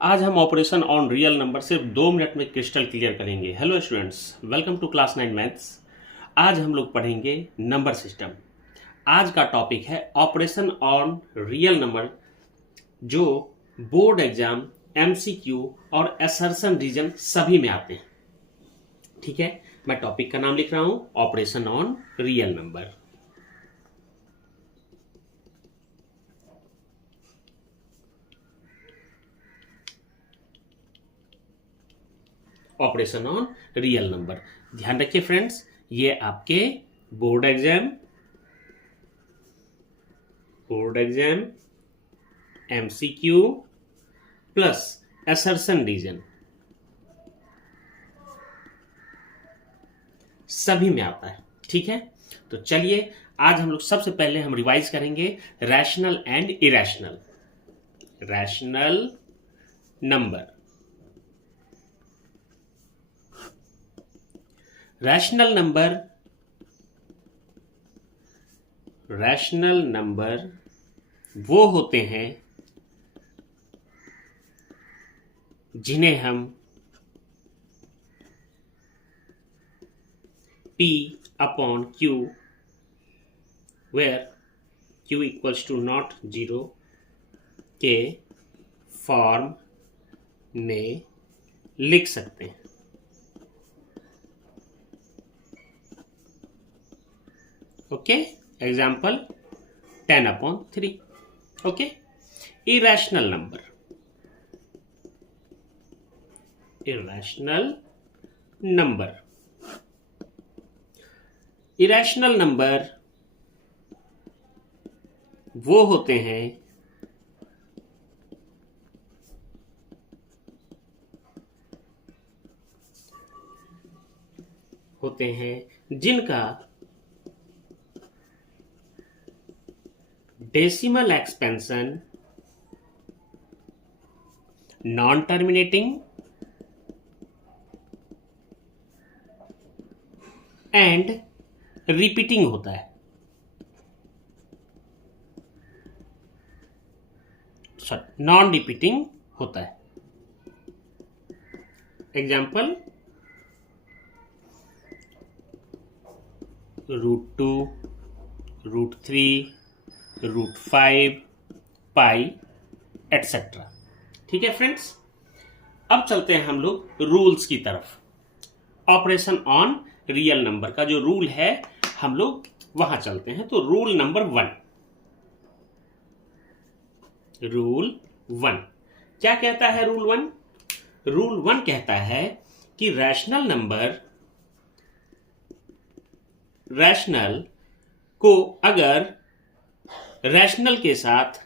आज हम operation on real number सिर्फ 2 मिनट में क्रिस्टल क्लियर करेंगे। Hello students, welcome to class 9 maths. आज हम लोग पढ़ेंगे नंबर सिस्टम। आज का टॉपिक है ऑपरेशन ऑन रियल नंबर, जो बोर्ड एग्जाम, एमसीक्यू और असर्शन रीजन सभी में आते हैं। ठीक है, मैं टॉपिक का नाम लिख रहा हूं, operation on real number. Operation on real number. ध्यान रखिए फ्रेंड्स, ये आपके board exam MCQ plus assertion reason सभी में आता है। ठीक है, तो चलिए आज हम लोग सबसे पहले हम रिवाइज करेंगे rational and irrational. Rational number, rational number वो होते हैं जिन्हें हम P upon Q, where Q equals to not zero के फॉर्म में लिख सकते हैं। Okay, example 10/3। Okay, irrational number वो होते हैं जिनका decimal expansion non terminating and repeating होता है। नॉन रिपीटिंग होता है। Example √2, √3, √5, pi etcetera. ठीक है फ्रेंड्स, अब चलते हैं हम लोग रूल्स की तरफ। ऑपरेशन ऑन रियल नंबर का जो रूल है, हम लोग वहां चलते हैं। तो रूल नंबर 1 क्या कहता है? रूल 1 कहता है कि रैशनल को अगर रैशनल के साथ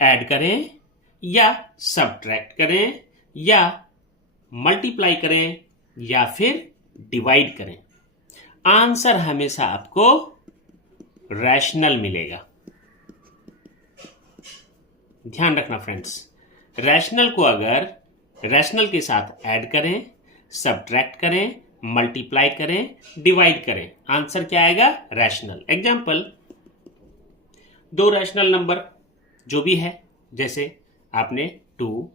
ऐड करें या सब्ट्रैक्ट करें या मल्टीप्लाई करें या फिर डिवाइड करें, आंसर हमेशा आपको रैशनल मिलेगा। ध्यान रखना फ्रेंड्स, रैशनल को अगर रैशनल के साथ ऐड करें, सब्ट्रैक्ट करें, मल्टीप्लाई करें, डिवाइड करें, आंसर क्या आएगा? रैशनल। एग्जाम्पल, 2 रैशनल नंबर जो भी है, जैसे आपने 2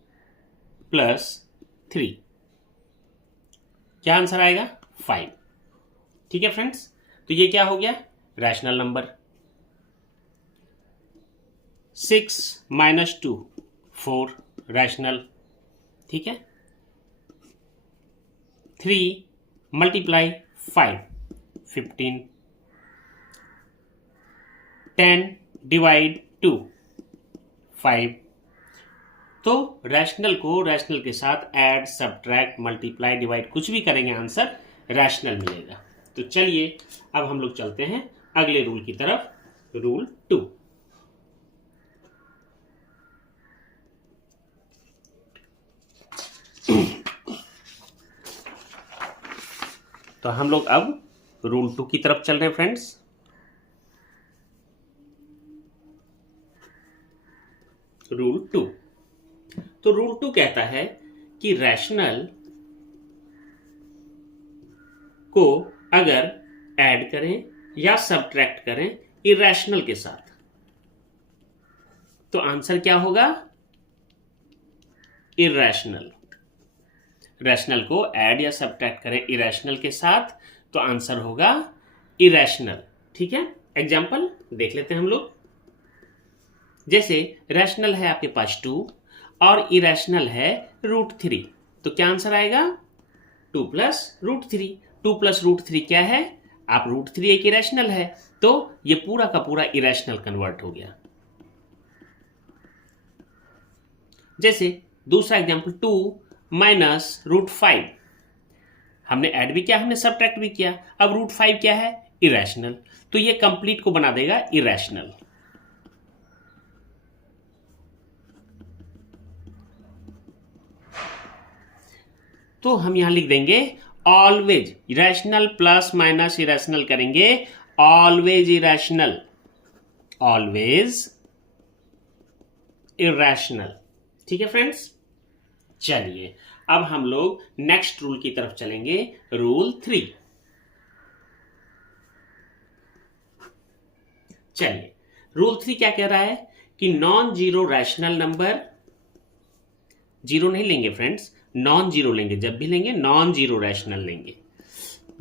+ 3, क्या आंसर आएगा? 5। ठीक है फ्रेंड्स, तो ये क्या हो गया? Rational number. 6 - 2, 4, रैशनल। ठीक है, 3 × 5, 15, 10 / 2, 5। तो रैशनल को रैशनल के साथ ऐड, सब्ट्रैक्ट, मल्टीप्लाई, डिवाइड कुछ भी करेंगे, आंसर रैशनल मिलेगा। तो चलिए अब हम लोग चलते हैं अगले रूल की तरफ, रूल 2। तो हम लोग अब रूल 2 की तरफ चल रहे हैं फ्रेंड्स। रूल 2, तो रूल 2 कहता है कि रैशनल को अगर ऐड करें या सब्ट्रैक्ट करें इरेशनल के साथ, तो आंसर क्या होगा? इरेशनल। रैशनल को ऐड या सब्ट्रैक्ट करें इरेशनल के साथ तो आंसर होगा इरेशनल। ठीक है, एग्जाम्पल देख लेते हैं हम लोग। जैसे रैशनल है आपके पास 2 और इरेशनल है √3, तो क्या आंसर आएगा? 2 + √3। 2 + √3 क्या है? आप √3 एक इरेशनल है, तो ये पूरा का पूरा इरेशनल कन्वर्ट हो गया। जैसे दूसरा एग्जाम्पल 2 - √5, हमने ऐड भी किया, हमने सब्ट्रैक्ट भी किया। अब √5 क्या है? इरेशनल, तो ये कंप्लीट को बना देगा इरेशनल। तो हम यहां लिख देंगे always rational plus minus irrational करेंगे, ऑलवेज इरेशनल, ऑलवेज इरेशनल। ठीक है फ्रेंड्स, चलिए अब हम लोग नेक्स्ट रूल की तरफ चलेंगे, रूल 3। चलिए रूल 3 क्या कह रहा है कि non zero rational number, zero नहीं लेंगे फ्रेंड्स, नॉन जीरो लेंगे, जब भी लेंगे नॉन जीरो रैशनल लेंगे।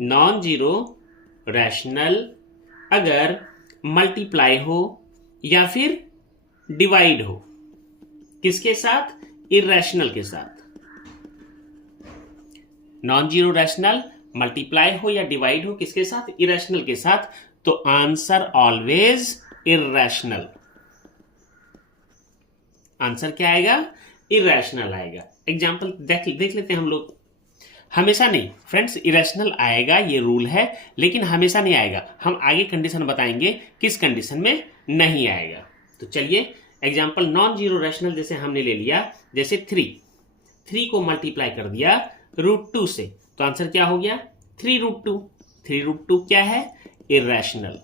नॉन जीरो रैशनल अगर मल्टीप्लाई हो या फिर डिवाइड हो, किसके साथ? इरेशनल के साथ। नॉन जीरो रैशनल मल्टीप्लाई हो या डिवाइड हो, किसके साथ? इरेशनल के साथ, तो आंसर ऑलवेज इरेशनल। आंसर क्या आएगा? इरेशनल आएगा। एग्जाम्पल देख लेते हैं हम लोग। हमेशा नहीं फ्रेंड्स इरेशनल आएगा, ये रूल है, लेकिन हमेशा नहीं आएगा। हम आगे कंडीशन बताएंगे किस कंडीशन में नहीं आएगा। तो चलिए एग्जाम्पल नॉन जीरो रैशनल जैसे हमने ले लिया, जैसे 3 को मल्टीप्लाई कर दिया √2 से, तो आंसर क्या हो गया? 3√2। 3√2 क्या है? इरेशनल।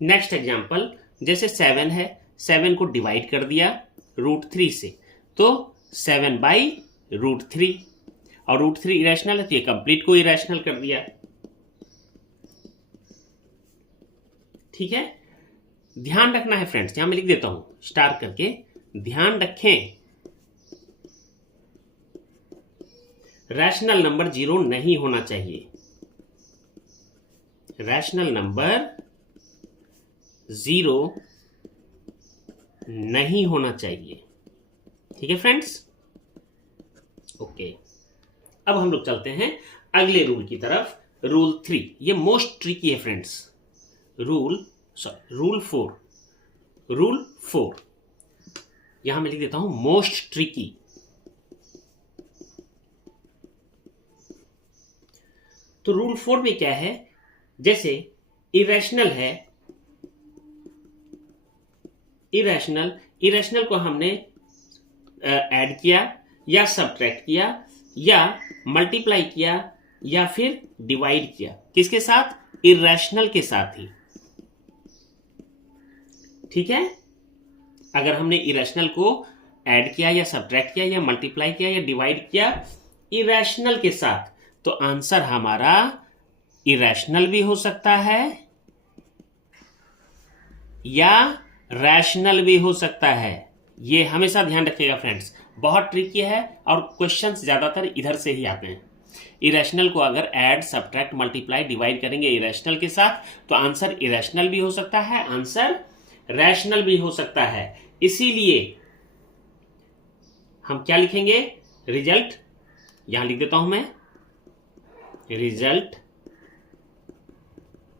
नेक्स्ट एग्जाम्पल जैसे 7 है, 7 को डिवाइड कर दिया √3 से, तो 7/√3, और √3 इरेशनल है तो ये कंप्लीट को इरेशनल कर दिया। ठीक है, ध्यान रखना है फ्रेंड्स, यहां मैं लिख देता हूं स्टार करके, ध्यान रखें रैशनल नंबर जीरो नहीं होना चाहिए। रैशनल नंबर जीरो नहीं होना चाहिए। ठीक है फ्रेंड्स, ओके। अब हम लोग चलते हैं अगले रूल की तरफ, रूल 3। ये मोस्ट ट्रिकी है फ्रेंड्स। रूल 4। रूल 4 यहां मैं लिख देता हूं मोस्ट ट्रिकी। तो रूल 4 में क्या है? जैसे इरेशनल है, इरेशनल को हमने ऐड किया या सब्ट्रैक्ट किया या मल्टीप्लाई किया या फिर डिवाइड किया, किसके साथ? इरेशनल के साथ ही। ठीक है, अगर हमने इरेशनल को ऐड किया या सब्ट्रैक्ट किया या मल्टीप्लाई किया या डिवाइड किया इरेशनल के साथ, तो आंसर हमारा इरेशनल भी हो सकता है या रैशनल भी हो सकता है। ये हमेशा ध्यान रखिएगा फ्रेंड्स, बहुत ट्रिकी है और क्वेश्चंस ज्यादातर इधर से ही आते हैं। इरेशनल को अगर ऐड सब्ट्रैक्ट मल्टीप्लाई डिवाइड करेंगे इरेशनल के साथ, तो आंसर इरेशनल भी हो सकता है, आंसर रैशनल भी हो सकता है। इसीलिए हम क्या लिखेंगे? रिजल्ट, यहां लिख देता हूं मैं, रिजल्ट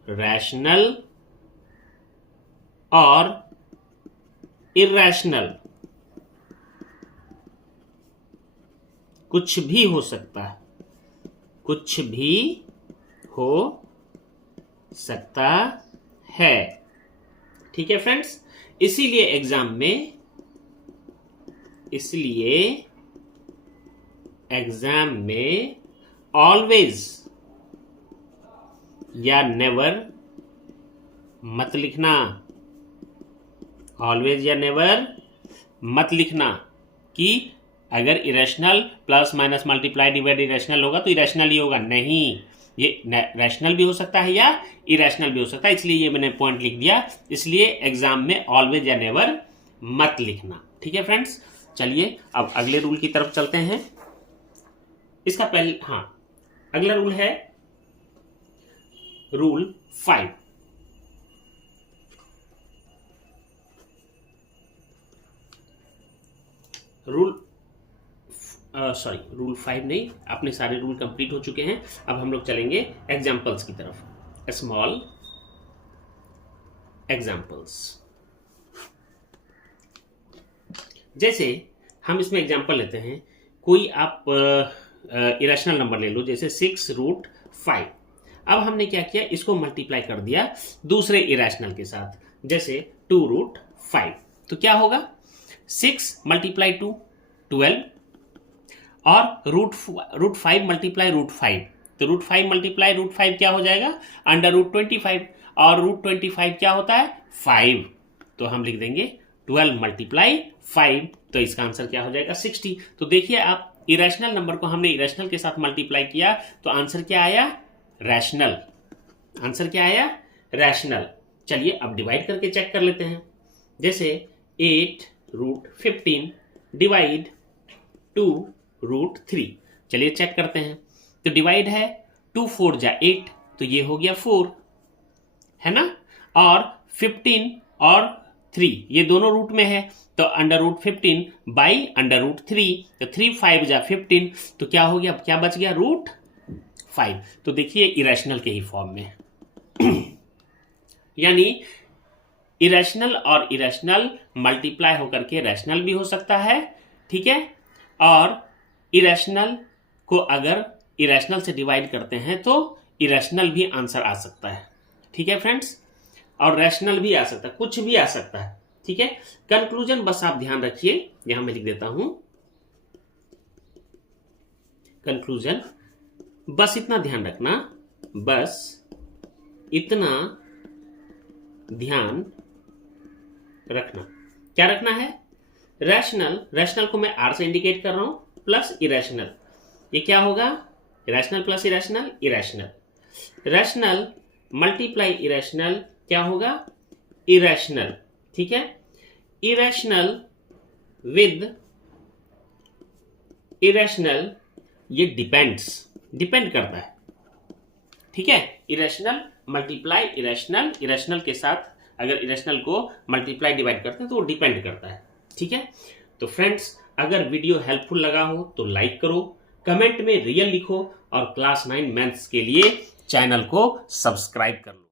रैशनल और इरेशनल कुछ भी हो सकता है, कुछ भी हो सकता है। ठीक है फ्रेंड्स, इसीलिए एग्जाम में ऑलवेज या नेवर मत लिखना, ऑलवेज या नेवर मत लिखना कि अगर irrational plus minus multiply divide irrational होगा तो इरेशनल ही होगा। नहीं, ये रैशनल भी हो सकता है या इरेशनल भी हो सकता है, इसलिए ये मैंने पॉइंट लिख दिया। इसलिए एग्जाम में ऑलवेज या नेवर मत लिखना, ठीक है फ्रेंड्स। चलिए अब अगले रूल की तरफ चलते हैं। इसका पहले अगला रूल है रूल 5। रूल 5 नहीं, अपने सारे रूल कंप्लीट हो चुके हैं। अब हम लोग चलेंगे एग्जाम्पल्स की तरफ। स्मॉल एग्जाम्पल्स, जैसे हम इसमें एग्जाम्पल लेते हैं, कोई आप इरेशनल नंबर ले लो, जैसे 6√5। अब हमने क्या किया, इसको मल्टीप्लाई कर दिया दूसरे इरेशनल के साथ, जैसे 2√5। तो क्या होगा, 6 × 2 12, और रूट 5 मल्टीप्लाई रूट 5, तो रूट 5 मल्टीप्लाई रूट 5 क्या हो जाएगा, √25, और √25 क्या होता है, 5। तो हम लिख देंगे 12 × 5, तो इसका आंसर क्या हो जाएगा, 60। तो देखिए आप, इरेशनल नंबर को हमने इरेशनल के साथ मल्टीप्लाई किया, तो आंसर क्या आया, रैशनल। आंसर क्या आया, रैशनल। चलिए अब डिवाइड करके चेक कर लेते हैं, जैसे 8√15 डिवाइड 2√3। चलिए चेक करते हैं। तो डिवाइड है, 2 4 जा 8, तो ये हो गया 4, है ना। और 15 और 3 ये दोनों रूट में है, तो √15 बाई √3, तो 3 5 जा 15, तो क्या हो गया, क्या बच गया, √5। तो देखिए इरेशनल के ही फॉर्म में यानी इरेशनल और इरेशनल मल्टीप्लाई होकर के रैशनल भी हो सकता है, ठीक है। और इरेशनल को अगर इरेशनल से डिवाइड करते हैं तो इरेशनल भी आंसर आ सकता है, ठीक है फ्रेंड्स। और रैशनल भी आ सकता है, कुछ भी आ सकता है, ठीक है। कंक्लूजन बस आप ध्यान रखिए, यहां मैं लिख देता हूं कंक्लूजन। बस इतना ध्यान रखना, बस इतना ध्यान रखना। क्या रखना है, रैशनल को मैं आर से इंडिकेट कर रहा हूं, प्लस इरेशनल। ये क्या होगा, rational plus irrational, irrational. Rational multiply irrational क्या होगा, इरेशनल, ठीक है। इरेशनल विद इरेशनल, ये डिपेंड करता है, ठीक है। इरेशनल मल्टीप्लाई इरेशनल, इरेशनल के साथ अगर इरेशनल को मल्टीप्लाई डिवाइड करते हैं तो वो डिपेंड करता है, ठीक है। तो फ्रेंड्स, अगर वीडियो हेल्पफुल लगा हो तो लाइक करो, कमेंट में रियल लिखो, और क्लास 9 मैथ्स के लिए चैनल को सब्सक्राइब कर लो।